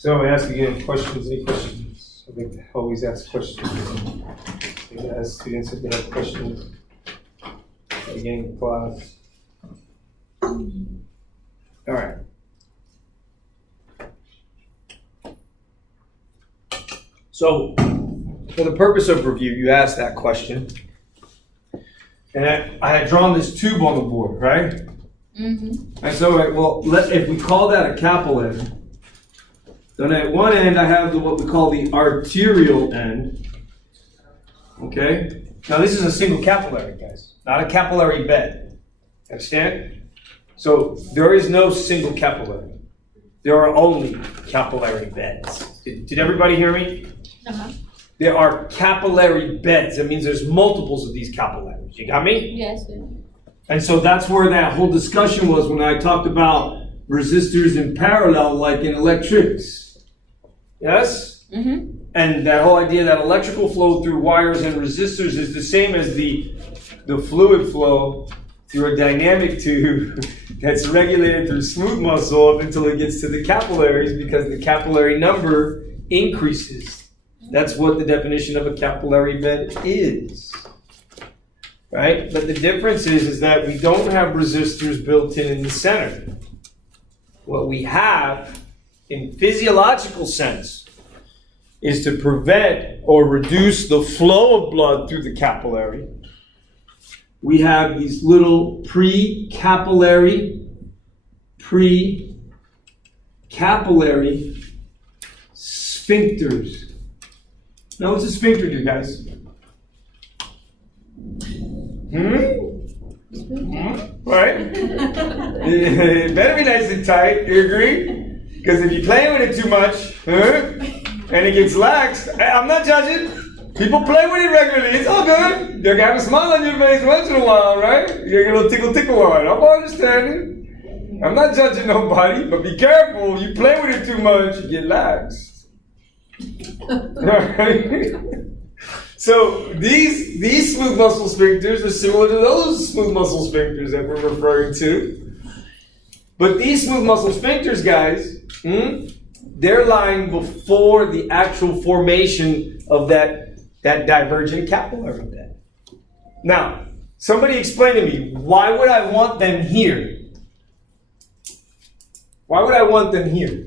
So I ask again, questions, any questions? I think I always ask questions. I ask students if they have questions at the beginning of class. All right. So, for the purpose of review, you asked that question. And I had drawn this tube on the board, right? Mm-hmm. And so, if we call that a capillary, then at one end I have what we call the arterial end. Okay? Now this is a single capillary, guys, not a capillary bed. Understand? So there is no single capillary. There are only capillary beds. Did everybody hear me? Uh-huh. There are capillary beds. That means there's multiples of these capillaries. You got me? Yes, sir. And so that's where that whole discussion was when I talked about resistors in parallel, like in electrics. Yes? Mm-hmm. And that whole idea that electrical flow through wires and resistors is the same as the fluid flow through a dynamic tube that's regulated through smooth muscle up until it gets to the capillaries, because the capillary number increases. That's what the definition of a capillary bed is. Right? But the difference is that we don't have resistors built in the center. What we have, in physiological sense, is to prevent or reduce the flow of blood through the capillary. We have these little pre-capillary sphincters. Now, what's a sphincter do, guys? Right? It better be nice and tight, you agree? Because if you play with it too much, and it gets lax, I'm not judging. People play with it regularly, it's all good. You're gonna have a smile on your face once in a while, right? You're gonna tickle on it. I'm understanding. I'm not judging nobody, but be careful. You play with it too much, you get lax. Alright? So these smooth muscle sphincters are similar to those smooth muscle sphincters that we're referring to. But these smooth muscle sphincters, guys, they're lying before the actual formation of that divergent capillary bed. Now, somebody explain to me, why would I want them here? Why would I want them here?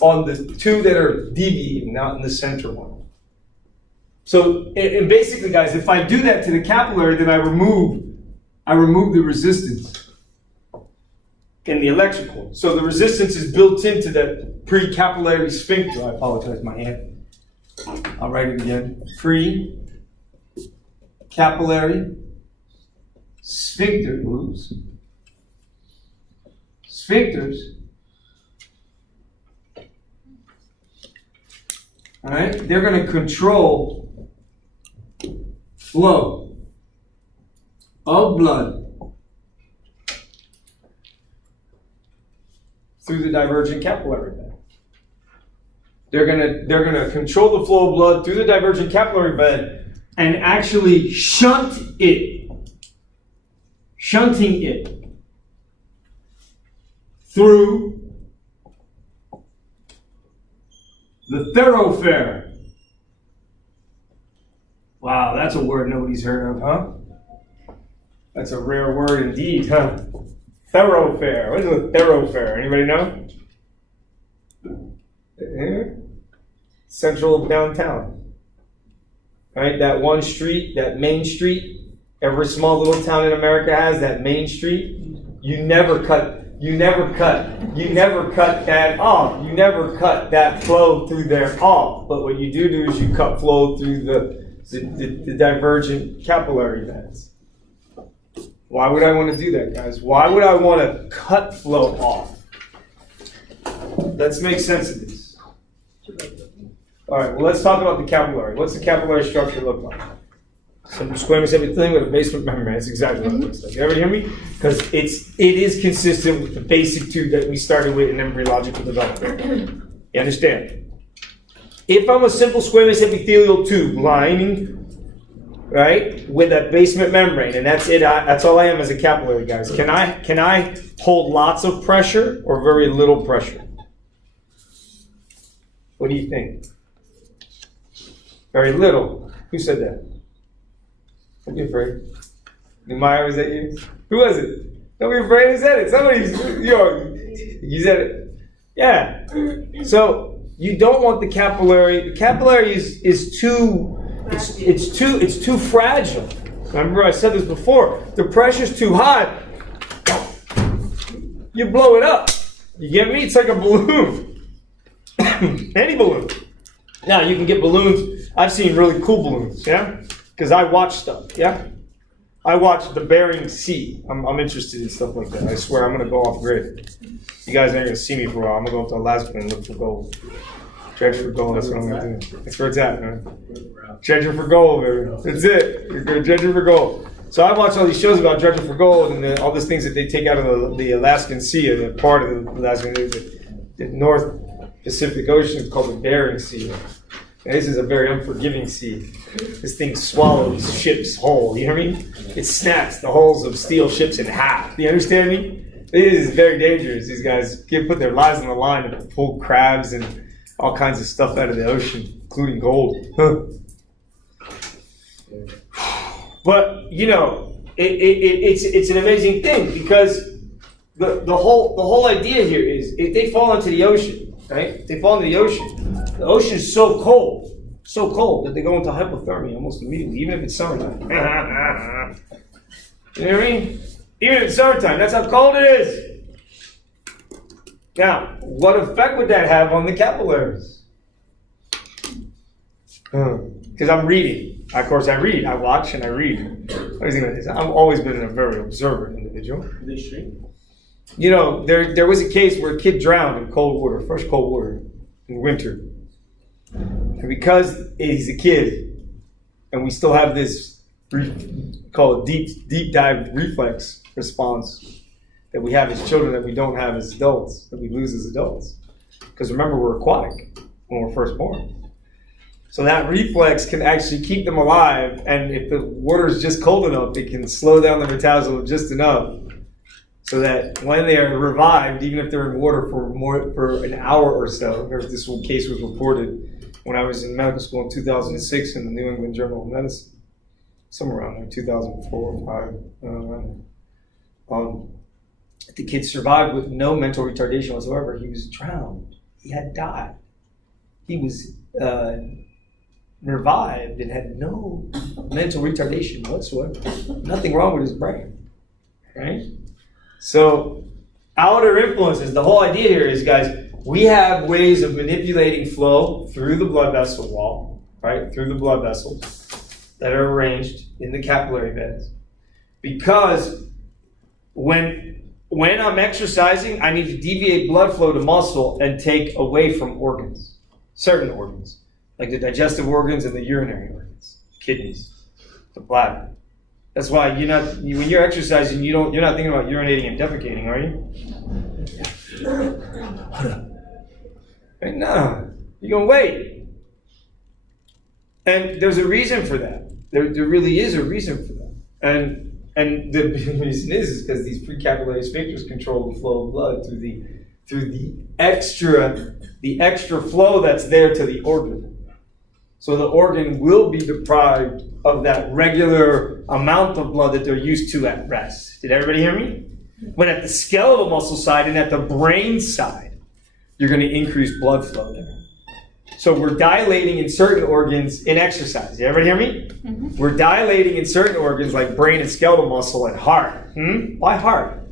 On the two that are deviating, not in the center one. So, and basically, guys, if I do that to the capillary, then I remove the resistance in the electrical. So the resistance is built into that pre-capillary sphincter. I apologize, my hand. I'll write it again. Pre-capillary sphincter moves. Sphincters. All right? They're going to control flow of blood through the divergent capillary bed. They're gonna control the flow of blood through the divergent capillary bed and actually shunting it through the thoroughfare. Wow, that's a word nobody's heard of, huh? That's a rare word indeed, huh? Thoroughfare. What is a thoroughfare? Anybody know? Central downtown. Right? That one street, that main street, every small little town in America has that main street. You never cut that off. You never cut that flow through there off. But what you do is you cut flow through the divergent capillary beds. Why would I want to do that, guys? Why would I want to cut flow off? Let's make sense of this. All right, well, let's talk about the capillary. What's the capillary structure look like? Some squamous epithelium with a basement membrane. That's exactly what it looks like. You ever hear me? Because it is consistent with the basic tube that we started with in embryological development. You understand? If I'm a simple squamous epithelial tube lining, right, with a basement membrane, and that's it. That's all I am as a capillary, guys. Can I hold lots of pressure or very little pressure? What do you think? Very little. Who said that? Don't be afraid. Maya, was that you? Who was it? Don't be afraid. Who said it? Somebody, you said it. Yeah. So you don't want the capillary. The capillary is too. It's too fragile. Remember, I said this before. The pressure's too high. You blow it up. You get me? It's like a balloon. Any balloon. Now you can get balloons. I've seen really cool balloons. Yeah, because I watch stuff. Yeah. I watch the Bering Sea. I'm interested in stuff like that. I swear I'm going to go off grid. You guys aren't going to see me for a while. I'm going to go up to Alaska and look for gold. Treasure for gold, that's what I'm going to do. That's where it's at, man. Treasure for gold, baby. That's it. You're going to treasure for gold. So I watch all these shows about treasure for gold and all these things that they take out of the Alaskan Sea, or the part of the Alaskan, the North Pacific Ocean is called the Bering Sea. And this is a very unforgiving sea. This thing swallows ships whole, you know what I mean? It snaps the hulls of steel ships in half. Do you understand me? It is very dangerous. These guys can put their lives on the line and pull crabs and all kinds of stuff out of the ocean, including gold. But, you know, it's an amazing thing because the whole idea here is if they fall into the ocean, right? If they fall into the ocean is so cold that they go into hypothermia almost immediately, even if it's summertime. You know what I mean? Even if it's summertime, that's how cold it is. Now, what effect would that have on the capillaries? Because I'm reading. Of course, I read. I watch and I read. I've always been a very observant individual. You know, there was a case where a kid drowned in cold water, fresh cold water, in winter. And because he's a kid, and we still have this called deep dive reflex response that we have as children that we don't have as adults, that we lose as adults. Because remember, we're aquatic when we're first born. So that reflex can actually keep them alive, and if the water is just cold enough, it can slow down the metabolism just enough so that when they are revived, even if they're in water for an hour or so, this case was reported when I was in medical school in 2006 in the New England Journal of Medicine, somewhere around there, 2004 or 5. The kid survived with no mental retardation whatsoever. He was drowned. He had died. He was revived and had no mental retardation whatsoever. Nothing wrong with his brain, right? So outer influences, the whole idea here is, guys, we have ways of manipulating flow through the blood vessel wall, right? Through the blood vessels that are arranged in the capillary beds. Because when I'm exercising, I need to deviate blood flow to muscle and take away from organs, certain organs, like the digestive organs and the urinary organs, kidneys, the bladder. That's why when you're exercising, you're not thinking about urinating and defecating, are you? No, you're gonna wait. And there's a reason for that. There really is a reason for that. And the reason is because these precapillary sphincters control the flow of blood through the extra flow that's there to the organ. So the organ will be deprived of that regular amount of blood that they're used to at rest. Did everybody hear me? But at the skeletal muscle side and at the brain side, you're going to increase blood flow there. So we're dilating in certain organs in exercise. Did everybody hear me? Mm-hmm. We're dilating in certain organs like brain and skeletal muscle and heart. Why heart?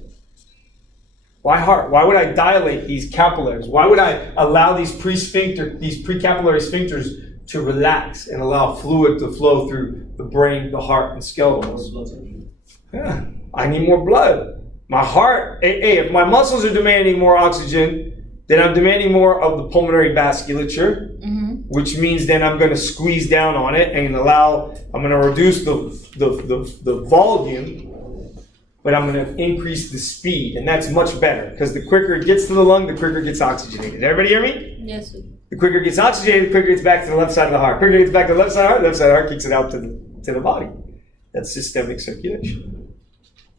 Why heart? Why would I dilate these capillaries? Why would I allow these precapillary sphincters to relax and allow fluid to flow through the brain, the heart, and skeletal muscles? Yeah, I need more blood. My heart, if my muscles are demanding more oxygen, then I'm demanding more of the pulmonary vasculature, which means then I'm going to squeeze down on it and I'm going to reduce the volume, but I'm going to increase the speed, and that's much better because the quicker it gets to the lung, the quicker it gets oxygenated. Everybody hear me? Yes, sir. The quicker it gets oxygenated, the quicker it gets back to the left side of the heart. The quicker it gets back to the left side of the heart kicks it out to the body. That's systemic circulation.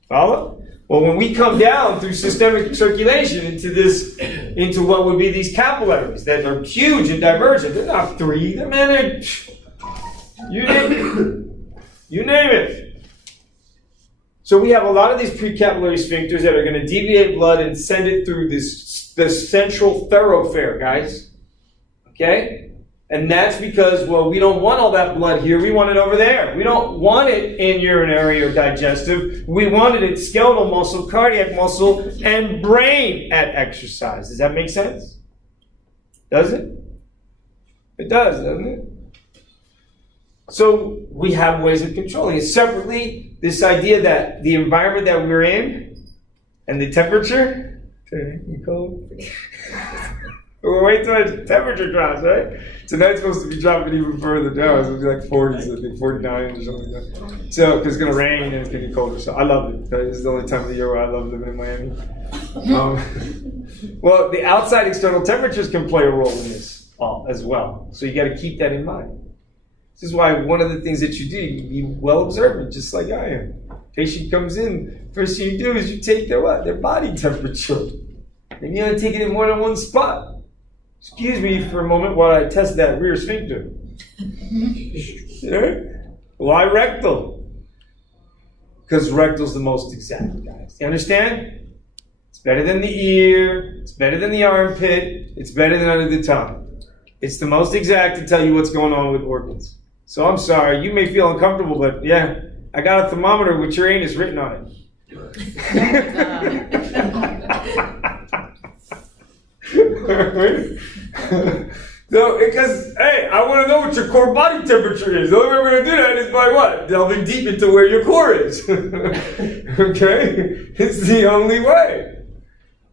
Follow? Well, when we come down through systemic circulation into this into what would be these capillaries that are huge and divergent. They're not 3, they're man, you name it. You name it. So we have a lot of these precapillary sphincters that are going to deviate blood and send it through this central thoroughfare, guys. Okay? And that's because, well, we don't want all that blood here. We want it over there. We don't want it in urinary or digestive. We want it in skeletal muscle, cardiac muscle, and brain at exercise. Does that make sense? Does it? It does, doesn't it? So we have ways of controlling it. Separately, this idea that the environment that we're in and the temperature, cold. We'll wait till the temperature drops, right? Tonight's supposed to be dropping even further down. It's going to be like 40s, I think 49 or something like that. So, because it's going to rain and it's going to get colder. So I love it. This is the only time of the year where I love living in Miami. Well, the outside external temperatures can play a role in this as well. So you got to keep that in mind. This is why one of the things that you do, you be well observant, just like I am. Patient comes in, first thing you do is you take their what? Their body temperature. And you got to take it in more than one spot. Excuse me for a moment while I test that rear sphincter. Why rectal? Because rectal's the most exact, guys. You understand? It's better than the ear. It's better than the armpit. It's better than under the tongue. It's the most exact to tell you what's going on with organs. So I'm sorry, you may feel uncomfortable, but yeah, I got a thermometer with your anus written on it. No, because, hey, I want to know what your core body temperature is. The only way we're going to do that is by what? Delving deep into where your core is. Okay? It's the only way.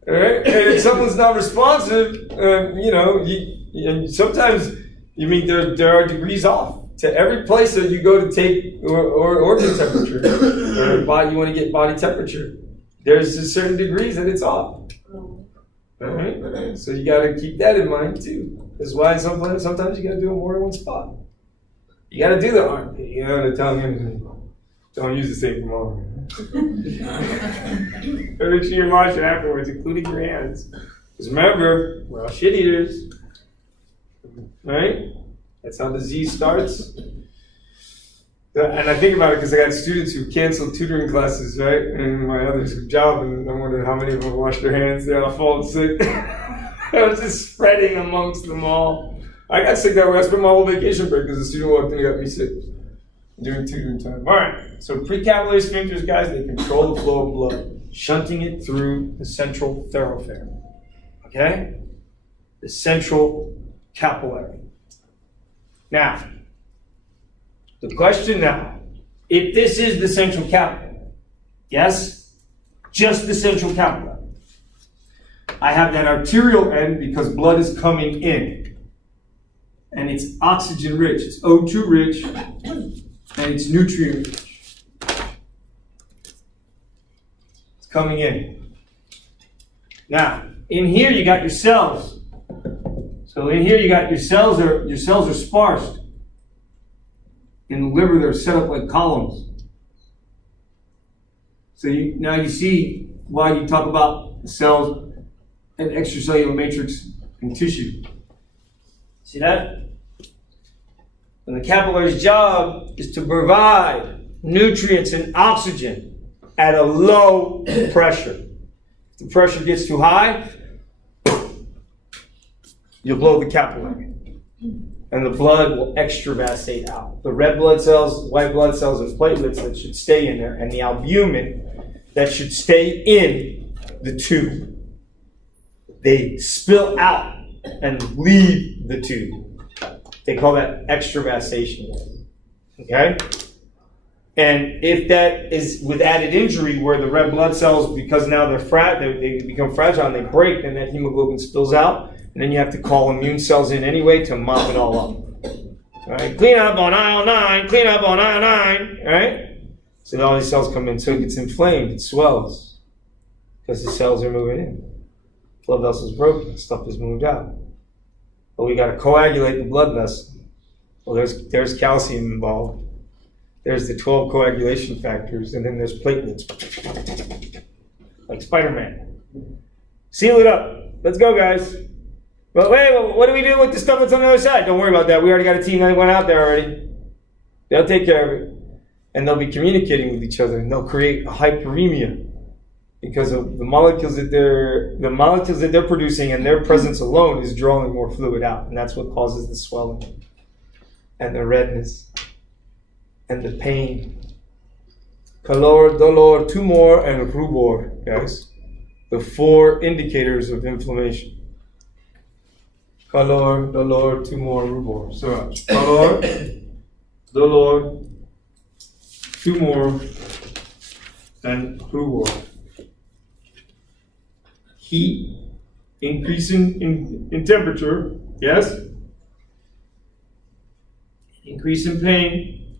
All right? And if someone's not responsive, and sometimes, there are degrees off to every place that you go to take or organ temperature, or you want to get body temperature. There's a certain degrees that it's off. All right? So you got to keep that in mind too. That's why sometimes you got to do it more in one spot. You got to do the armpit, the tongue. Don't use the same thermometer. Make sure you wash it afterwards, including your hands. Because remember, we're all shit eaters. Right? That's how disease starts. And I think about it because I got students who canceled tutoring classes, right? And my other job, and I'm wondering how many of them washed their hands. They all fallen sick. I was just spreading amongst them all. I got sick that way. I spent my whole vacation break because the student walked in and got me sick during tutoring time. All right. So precapillary sphincters, guys, they control the flow of blood, shunting it through the central thoroughfare. Okay? The central capillary. Now, the question now, if this is the central capillary, yes, just the central capillary, I have that arterial end because blood is coming in. And it's oxygen rich, it's O2 rich, and it's nutrient rich. It's coming in. Now, in here you got your cells. So in here you got your cells are sparse. In the liver they're set up like columns. So now you see why you talk about the cells and extracellular matrix and tissue. See that? And the capillary's job is to provide nutrients and oxygen at a low pressure. If the pressure gets too high, you'll blow the capillary. And the blood will extravasate out. The red blood cells, white blood cells, and platelets that should stay in there, and the albumin that should stay in the tube. They spill out and leave the tube. They call that extravasation. Okay? And if that is with added injury where the red blood cells, because now they become fragile and they break, then that hemoglobin spills out, and then you have to call immune cells in anyway to mop it all up. All right? Clean up on aisle 9, clean up on aisle 9, all right? So all these cells come in, so it gets inflamed, it swells, because the cells are moving in. Blood vessel's broken, stuff is moved out. But we got to coagulate the blood vessel. Well, there's calcium involved. There's the 12 coagulation factors, and then there's platelets. Like Spider-Man. Seal it up. Let's go, guys. But wait, what do we do with the stuff that's on the other side? Don't worry about that. We already got a team that went out there already. They'll take care of it. And they'll be communicating with each other, and they'll create hyperemia because of the molecules that they're producing, and their presence alone is drawing more fluid out, and that's what causes the swelling and the redness and the pain. Calor, dolor, tumor, and rubor, guys. The 4 indicators of inflammation. Calor, dolor, tumor, rubor. So, calor, dolor, tumor, and rubor. Heat, increasing in temperature, yes? Increase in pain,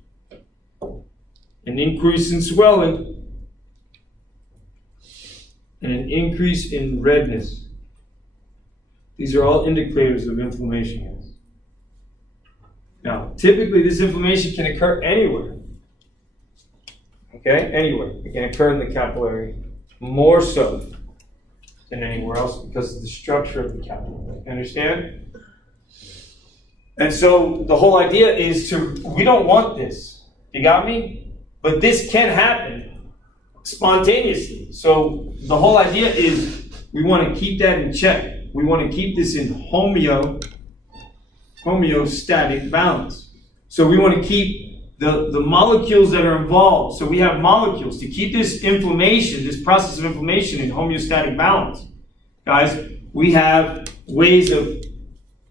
an increase in swelling, and an increase in redness. These are all indicators of inflammation, guys. Now, typically this inflammation can occur anywhere. Okay, anywhere. It can occur in the capillary, more so than anywhere else because of the structure of the capillary. Understand? And so the whole idea is we don't want this. You got me? But this can happen spontaneously. So the whole idea is we want to keep that in check. We want to keep this in homeostatic balance. So we want to keep the molecules that are involved. So we have molecules to keep this inflammation, this process of inflammation in homeostatic balance. Guys, we have ways of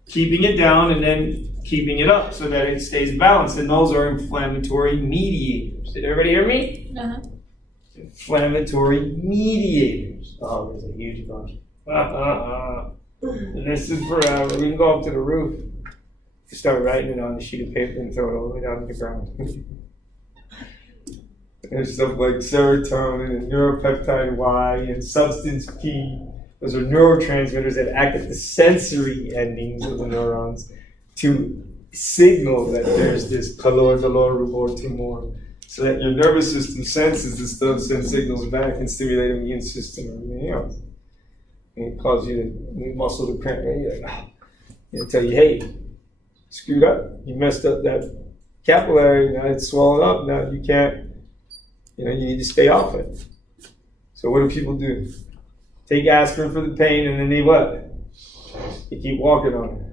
keeping it down and then keeping it up so that it stays balanced. And those are inflammatory mediators. Did everybody hear me? Uh-huh. Inflammatory mediators. Oh, there's a huge bunch. This is forever. We can go up to the roof. Start writing it on a sheet of paper and throw it all the way down to the ground. There's stuff like serotonin and neuropeptide Y and substance P. Those are neurotransmitters that act at the sensory endings of the neurons to signal that there's this calor, dolor, rubor, tumor, so that your nervous system senses the stuff, sends signals back, and stimulate the immune system and everything else. And it causes you to muscle to cramp. You're like, it'll tell you, hey, screwed up. You messed up that capillary. Now it's swollen up. Now you can't, you need to stay off it. So what do people do? Take aspirin for the pain, and then they what? They keep walking on it.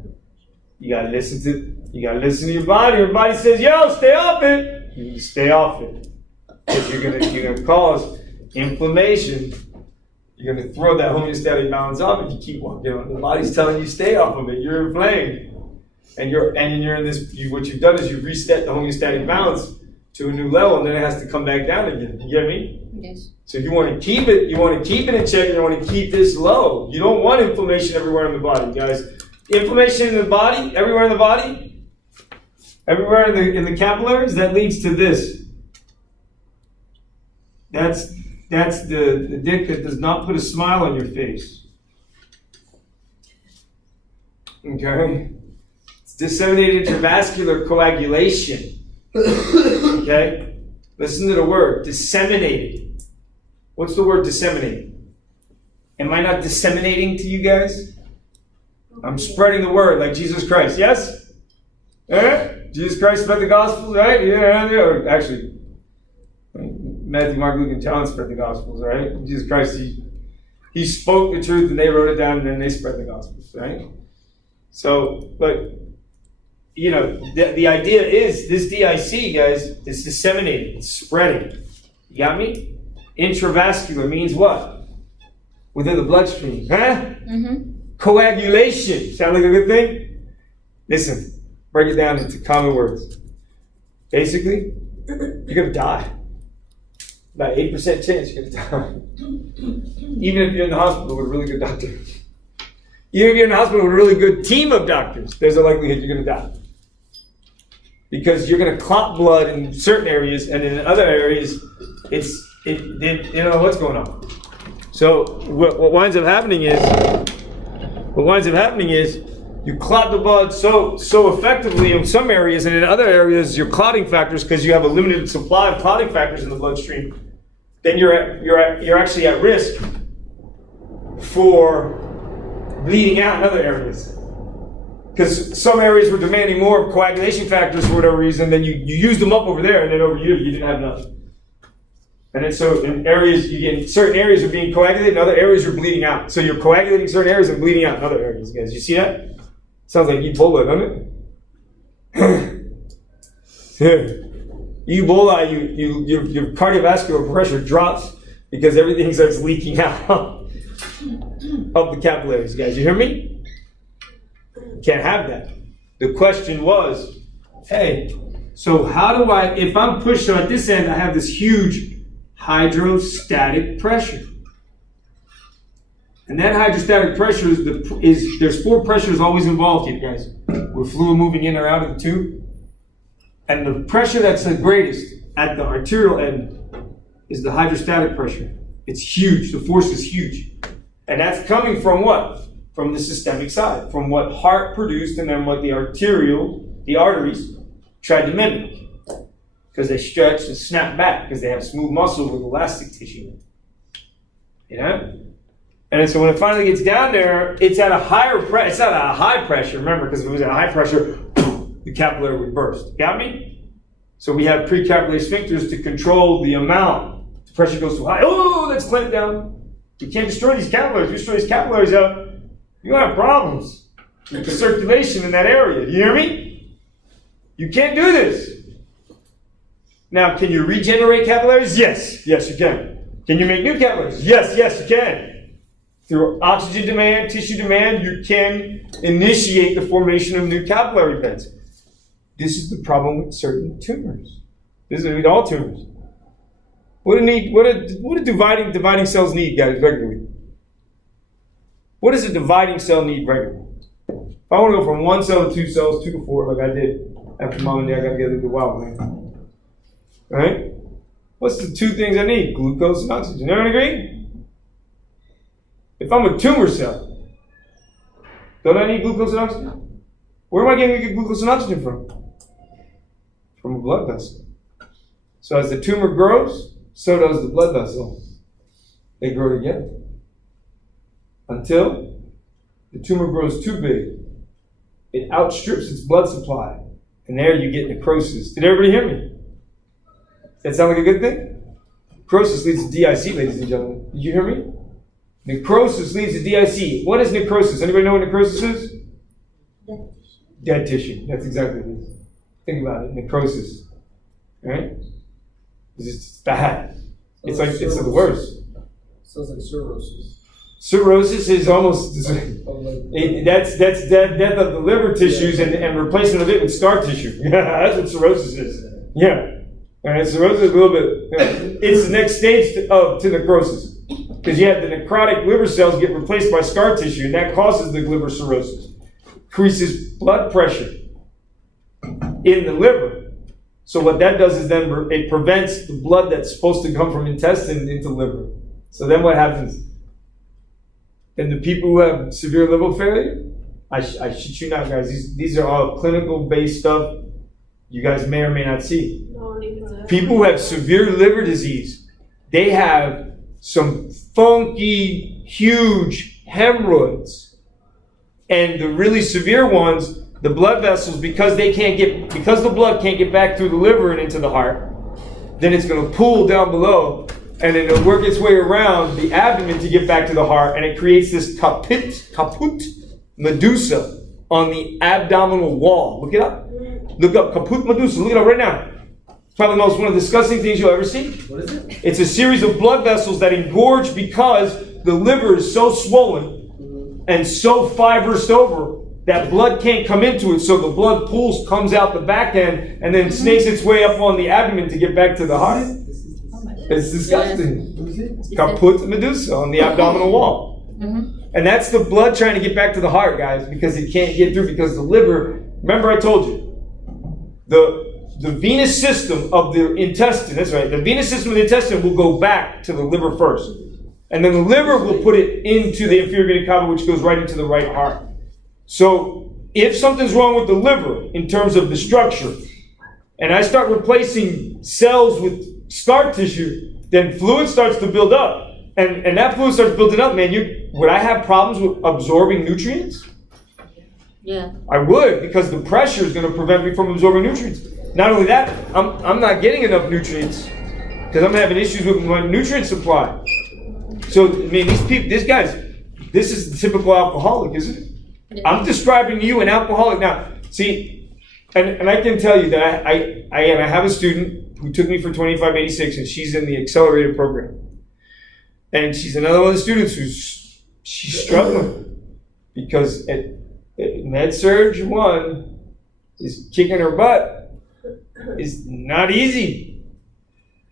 You gotta listen to your body. Your body says, yo, stay off it. You need to stay off it. Because you're gonna cause inflammation. You're gonna throw that homeostatic balance off if you keep walking on it. The body's telling you stay off of it. You're inflamed. And you're in this. What you've done is you've reset the homeostatic balance to a new level, and then it has to come back down again. You get me? Yes. So you want to keep it. You want to keep it in check. You want to keep this low. You don't want inflammation everywhere in the body, guys. Inflammation in the body, everywhere in the body, everywhere in the capillaries, that leads to this. That's the dick that does not put a smile on your face. Okay. Disseminated intravascular coagulation. Okay? Listen to the word, disseminated. What's the word disseminated? Am I not disseminating to you guys? I'm spreading the word like Jesus Christ, yes? Jesus Christ spread the gospel, right? Yeah. Or actually, Matthew, Mark, Luke, and John spread the gospels, right? Jesus Christ, he spoke the truth and they wrote it down and then they spread the gospels, right? So, but the idea is this DIC, guys, is disseminated, it's spreading. You got me? Intravascular means what? Within the bloodstream, huh? Mm-hmm. Coagulation. Sound like a good thing? Listen, break it down into common words. Basically, you're going to die. About 8% chance you're going to die. Even if you're in the hospital with a really good doctor. Even if you're in the hospital with a really good team of doctors, there's a likelihood you're going to die. Because you're going to clot blood in certain areas, and in other areas, you don't know what's going on. So what winds up happening is you clot the blood so effectively in some areas, and in other areas, your clotting factors, because you have a limited supply of clotting factors in the bloodstream, then you're actually at risk for bleeding out in other areas. Because some areas were demanding more coagulation factors for whatever reason, then you used them up over there, and then over here you didn't have enough. And then so in areas, certain areas are being coagulated, and other areas are bleeding out. So you're coagulating certain areas and bleeding out in other areas, guys. You see that? Sounds like Ebola, doesn't it? Ebola, your cardiovascular pressure drops because everything starts leaking out of the capillaries, guys. You hear me? You can't have that. The question was, hey, so how do I, if I'm pushed, so at this end I have this huge hydrostatic pressure. And that hydrostatic pressure there's 4 pressures always involved here, guys. With fluid moving in or out of the tube. And the pressure that's the greatest at the arterial end is the hydrostatic pressure. It's huge. The force is huge. And that's coming from what? From the systemic side. From what heart produced and then what the arteries tried to mimic. Because they stretch and snap back because they have smooth muscle with elastic tissue. You know? And then so when it finally gets down there, it's at a higher pressure. It's at a high pressure, remember, because if it was at a high pressure, the capillary would burst. Got me? So we have precapillary sphincters to control the amount. The pressure goes too high. Oh, let's clamp down. You can't destroy these capillaries. You destroy these capillaries out, you're going to have problems with the circulation in that area. You hear me? You can't do this. Now, can you regenerate capillaries? Yes. Yes, you can. Can you make new capillaries? Yes, yes, you can. Through oxygen demand, tissue demand, you can initiate the formation of new capillary beds. This is the problem with certain tumors. This is with all tumors. What do dividing cells need, guys, regularly? What does a dividing cell need regularly? If I want to go from 1 cell to 2 cells, 2 to 4, like I did after Mom and Dad got together to do wild man. Right? What's the 2 things I need? Glucose and oxygen. Everyone agree? If I'm a tumor cell, don't I need glucose and oxygen? Where am I getting glucose and oxygen from? From a blood vessel. So as the tumor grows, so does the blood vessel. They grow together. Until the tumor grows too big. It outstrips its blood supply. And there you get necrosis. Did everybody hear me? Does that sound like a good thing? Necrosis leads to DIC, ladies and gentlemen. Did you hear me? Necrosis leads to DIC. What is necrosis? Anybody know what necrosis is? Dead tissue. That's exactly what it is. Think about it. Necrosis. Right? It's bad. It's the worst. Sounds like cirrhosis. Cirrhosis is almost that's death of the liver tissues and replacement of it with scar tissue. Yeah, that's what cirrhosis is. Yeah. And cirrhosis is a little bit. It's the next stage to necrosis. Because you have the necrotic liver cells get replaced by scar tissue, and that causes the liver cirrhosis. Increases blood pressure in the liver. So what that does is then it prevents the blood that's supposed to come from intestine into liver. So then what happens? Then the people who have severe liver failure, I shit you not, guys. These are all clinical based stuff you guys may or may not see. People who have severe liver disease, they have some funky, huge hemorrhoids. And the really severe ones, the blood vessels, because the blood can't get back through the liver and into the heart, then it's going to pool down below, and then it'll work its way around the abdomen to get back to the heart, and it creates this caput medusa on the abdominal wall. Look it up. Look up caput medusa. Look it up right now. Probably one of the disgusting things you'll ever see. What is it? It's a series of blood vessels that engorge because the liver is so swollen and so fibrous over that blood can't come into it, so the blood comes out the back end and then snakes its way up on the abdomen to get back to the heart. It's disgusting. Caput medusa on the abdominal wall. And that's the blood trying to get back to the heart, guys, because it can't get through because the liver, remember I told you, the venous system of the intestine, that's right, the venous system of the intestine will go back to the liver first. And then the liver will put it into the inferior vena cava, which goes right into the right heart. So if something's wrong with the liver in terms of the structure, and I start replacing cells with scar tissue, then fluid starts to build up. And that fluid starts building up, man. Would I have problems with absorbing nutrients? Yeah. I would, because the pressure is going to prevent me from absorbing nutrients. Not only that, I'm not getting enough nutrients because I'm having issues with my nutrient supply. So, I mean, this is the typical alcoholic, isn't it? Yeah. I'm describing you an alcoholic now. See, and I can tell you that I have a student who took me for 2586, and she's in the accelerated program. And she's another one of the students she's struggling because at Med Surge 1 is kicking her butt. It's not easy.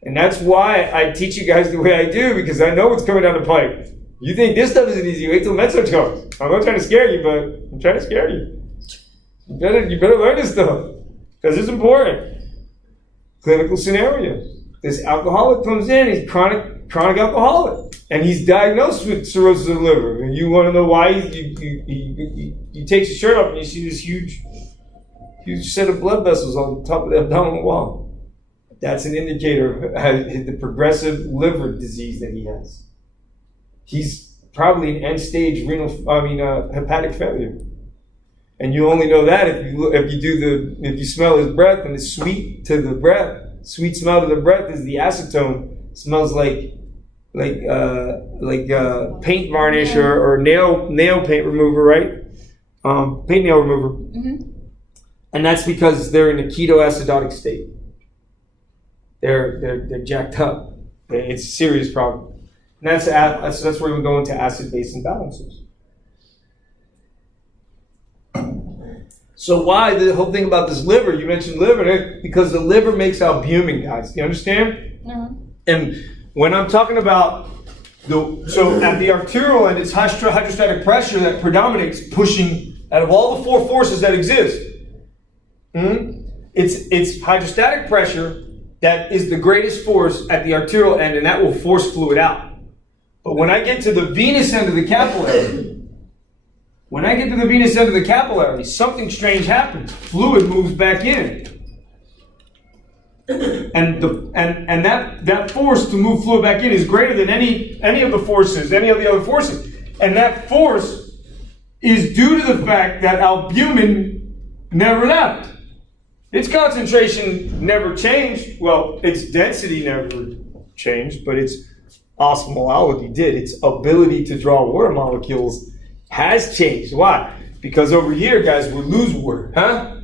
And that's why I teach you guys the way I do, because I know what's coming down the pipe. You think this stuff isn't easy, wait till Med Surge comes. I'm not trying to scare you, but I'm trying to scare you. You better learn this stuff, because it's important. Clinical scenario. This alcoholic comes in, he's chronic alcoholic, and he's diagnosed with cirrhosis of the liver. And you want to know why? He takes his shirt off, and you see this huge set of blood vessels on top of the abdominal wall. That's an indicator of the progressive liver disease that he has. He's probably in end-stage hepatic failure. And you only know that if you smell his breath, and it's sweet to the breath. Sweet smell to the breath is the acetone. It smells like paint varnish or nail paint remover, right? Paint nail remover. Mm-hmm. And that's because they're in a ketoacidotic state. They're jacked up. It's a serious problem. And that's where we go into acid-base imbalances. So why the whole thing about this liver? You mentioned liver, because the liver makes albumin, guys. Do you understand? No. And when I'm talking about so at the arterial end, it's hydrostatic pressure that predominates, pushing out of all the four forces that exist. It's hydrostatic pressure that is the greatest force at the arterial end, and that will force fluid out. But when I get to the venous end of the capillary, something strange happens. Fluid moves back in. And that force to move fluid back in is greater than any of the other forces. And that force is due to the fact that albumin never left. Its concentration never changed. Well, its density never changed, but its osmolality did. Its ability to draw water molecules has changed. Why? Because over here, guys, we lose water, huh?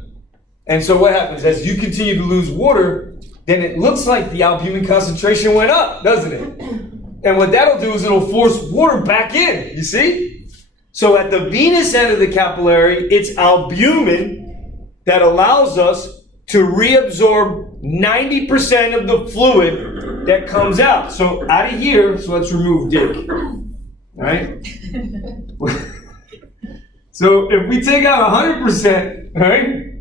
And so what happens? As you continue to lose water, then it looks like the albumin concentration went up, doesn't it? And what that'll do is it'll force water back in, you see? So at the venous end of the capillary, it's albumin that allows us to reabsorb 90% of the fluid that comes out. So out of here, so let's remove Dick, right? So if we take out 100%, right?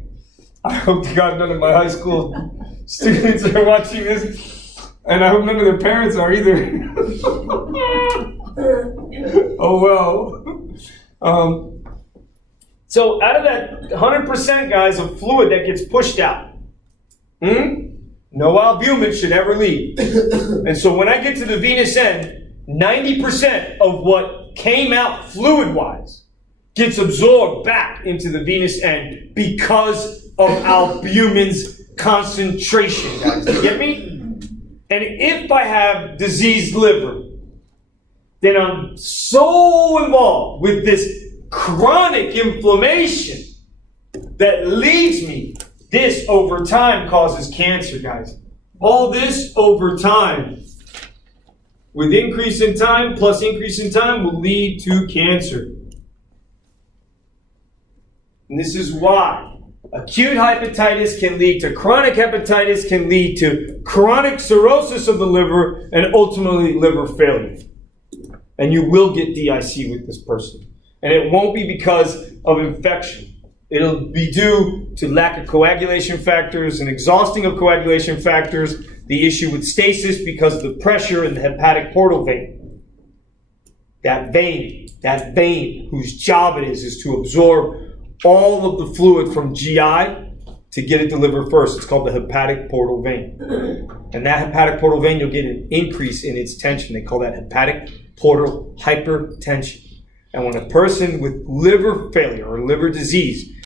I hope to God none of my high school students are watching this, and I hope none of their parents are either. Oh well. So out of that 100%, guys, of fluid that gets pushed out, no albumin should ever leave. And so when I get to the venous end, 90% of what came out fluid-wise gets absorbed back into the venous end because of albumin's concentration, guys. You get me? And if I have diseased liver, then I'm so involved with this chronic inflammation that leads me. This over time causes cancer, guys. All this over time, with increase in time plus increase in time, will lead to cancer. And this is why acute hepatitis can lead to chronic hepatitis, can lead to chronic cirrhosis of the liver, and ultimately liver failure. And you will get DIC with this person. And it won't be because of infection. It'll be due to lack of coagulation factors and exhausting of coagulation factors, the issue with stasis because of the pressure in the hepatic portal vein. That vein whose job it is to absorb all of the fluid from GI to get it delivered first. It's called the hepatic portal vein. And that hepatic portal vein, you'll get an increase in its tension. They call that hepatic portal hypertension. And when a person with liver failure or liver disease